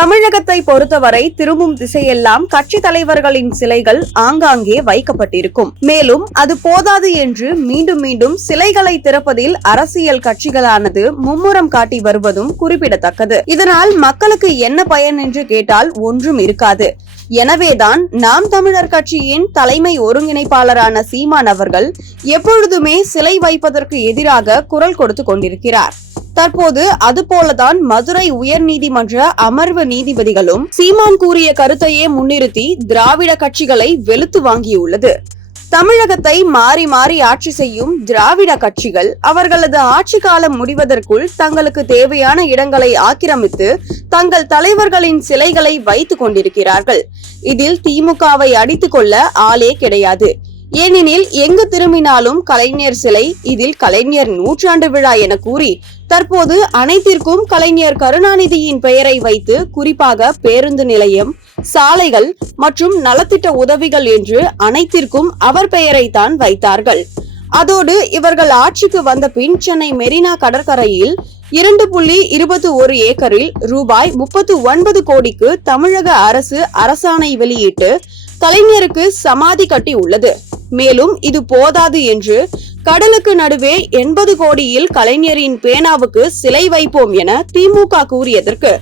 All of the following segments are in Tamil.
தமிழகத்தை பொறுத்தவரை திரும்பும் திசையெல்லாம் கட்சி தலைவர்களின் சிலைகள் ஆங்காங்கே வைக்கப்பட்டிருக்கும். மேலும் அது போதாது என்று மீண்டும் மீண்டும் சிலைகளை திறப்பதில் அரசியல் கட்சிகளானது மும்முரம் காட்டி வருவதும் குறிப்பிடத்தக்கது. இதனால் மக்களுக்கு என்ன பயன் என்று கேட்டால் ஒன்றும் இருக்காது. எனவேதான் நாம் தமிழர் கட்சியின் தலைமை ஒருங்கிணைப்பாளரான சீமான் அவர்கள் எப்பொழுதுமே சிலை வைப்பதற்கு எதிராக குரல் கொடுத்து கொண்டிருக்கிறார். தற்போது அதுபோலதான் மதுரை உயர் நீதிமன்ற அமர்வு நீதிபதிகளும் சீமான் கூறிய கருத்தையே முன்னிறுத்தி திராவிட கட்சிகளை வெளுத்து வாங்கியுள்ளது. தமிழகத்தை மாறி மாறி ஆட்சி செய்யும் திராவிட கட்சிகள் அவர்களது ஆட்சி காலம் முடிவதற்குள் தங்களுக்கு தேவையான இடங்களை ஆக்கிரமித்து தங்கள் தலைவர்களின் சிலைகளை வைத்துக் கொண்டிருக்கிறார்கள். இதில் திமுகவை அடித்துக் கொள்ள ஆளே கிடையாது. ஏனெனில் எங்கு திரும்பினாலும் கலைஞர் சிலை, இதில் கலைஞர் நூற்றாண்டு விழா என கூறி தற்போது அனைத்திற்கும் கலைஞர் கருணாநிதியின் பெயரை வைத்து குறிப்பாக பேருந்து நிலையம், சாலைகள் மற்றும் நலத்திட்ட உதவிகள் என்று அனைத்திற்கும் அவர் பெயரை தான் வைத்தார்கள். அதோடு இவர்கள் ஆட்சிக்கு வந்த பின் சென்னை மெரினா கடற்கரையில் 2.21 ஏக்கரில் ரூபாய் 39 கோடிக்கு தமிழக அரசு அரசாணை வெளியிட்டு கலைஞருக்கு சமாதி கட்டி உள்ளது. மேலும் இது போதாது என்று கடலுக்கு நடுவே 80 கோடியில் கலைஞரின் பேனாவுக்கு சிலை வைப்போம் என திமுக கூறியதற்கு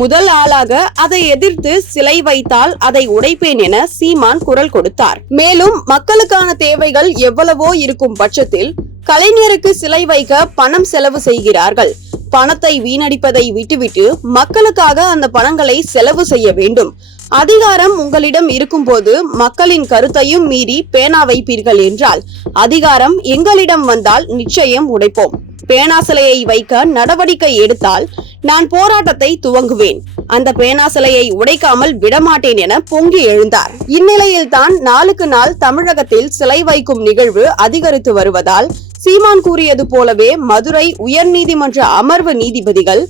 முதல் ஆளாக அதை எதிர்த்து சிலை வைத்தால் அதை உடைப்பேன் என சீமான் குரல் கொடுத்தார். மேலும் மக்களுக்கான தேவைகள் எவ்வளவோ இருக்கும் பட்சத்தில் கலைஞருக்கு சிலை வைக்க பணம் செலவு செய்கிறார்கள். பணத்தை வீணடிப்பதை விட்டுவிட்டு மக்களுக்காக அந்த பணங்களை செலவு செய்ய வேண்டும். அதிகாரம் உங்களிடம் இருக்கும் போது மக்களின் கருத்தையும் மீறி பேனா வைப்பீர்கள் என்றால் அதிகாரம் எங்களிடம் வந்தால் நிச்சயம் உடைப்போம். பேனா சிலையை வைக்க நடவடிக்கை எடுத்தால் நான் போராட்டத்தை துவங்குவேன். அந்த பேனா சிலையை உடைக்காமல் விடமாட்டேன் என பொங்கி எழுந்தார். இந்நிலையில் தான் நாளுக்கு நாள் தமிழகத்தில் சிலை வைக்கும் நிகழ்வு அதிகரித்து வருவதால் சீமான் கூறியது போலவே மதுரை உயர் நீதிமன்ற அமர்வு நீதிபதிகள்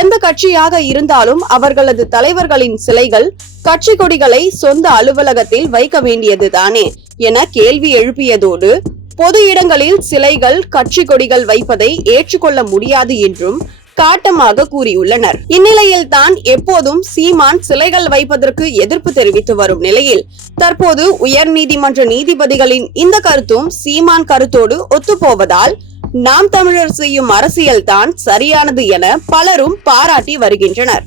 எந்த கட்சியாக இருந்தாலும் அவர்களது தலைவர்களின் சிலைகள், கட்சி கொடிகளை சொந்த அலுவலகத்தில் வைக்க வேண்டியதுதானே என கேள்வி எழுப்பியதோடு பொது இடங்களில் சிலைகள், கட்சி கொடிகள் வைப்பதை ஏற்றுக்கொள்ள முடியாது என்றும் காட்டமாக கூறியுள்ளனர். இந்நிலையில் தான் எப்போதும் சீமான் சிலைகள் வைப்பதற்கு எதிர்ப்பு தெரிவித்து வரும் நிலையில் தற்போது உயர் நீதிமன்ற நீதிபதிகளின் இந்த கருத்தும் சீமான் கருத்தோடு ஒத்துப்போவதால் நாம் தமிழர் செய்யும் அரசியல் தான் சரியானது என பலரும் பாராட்டி வருகின்றனர்.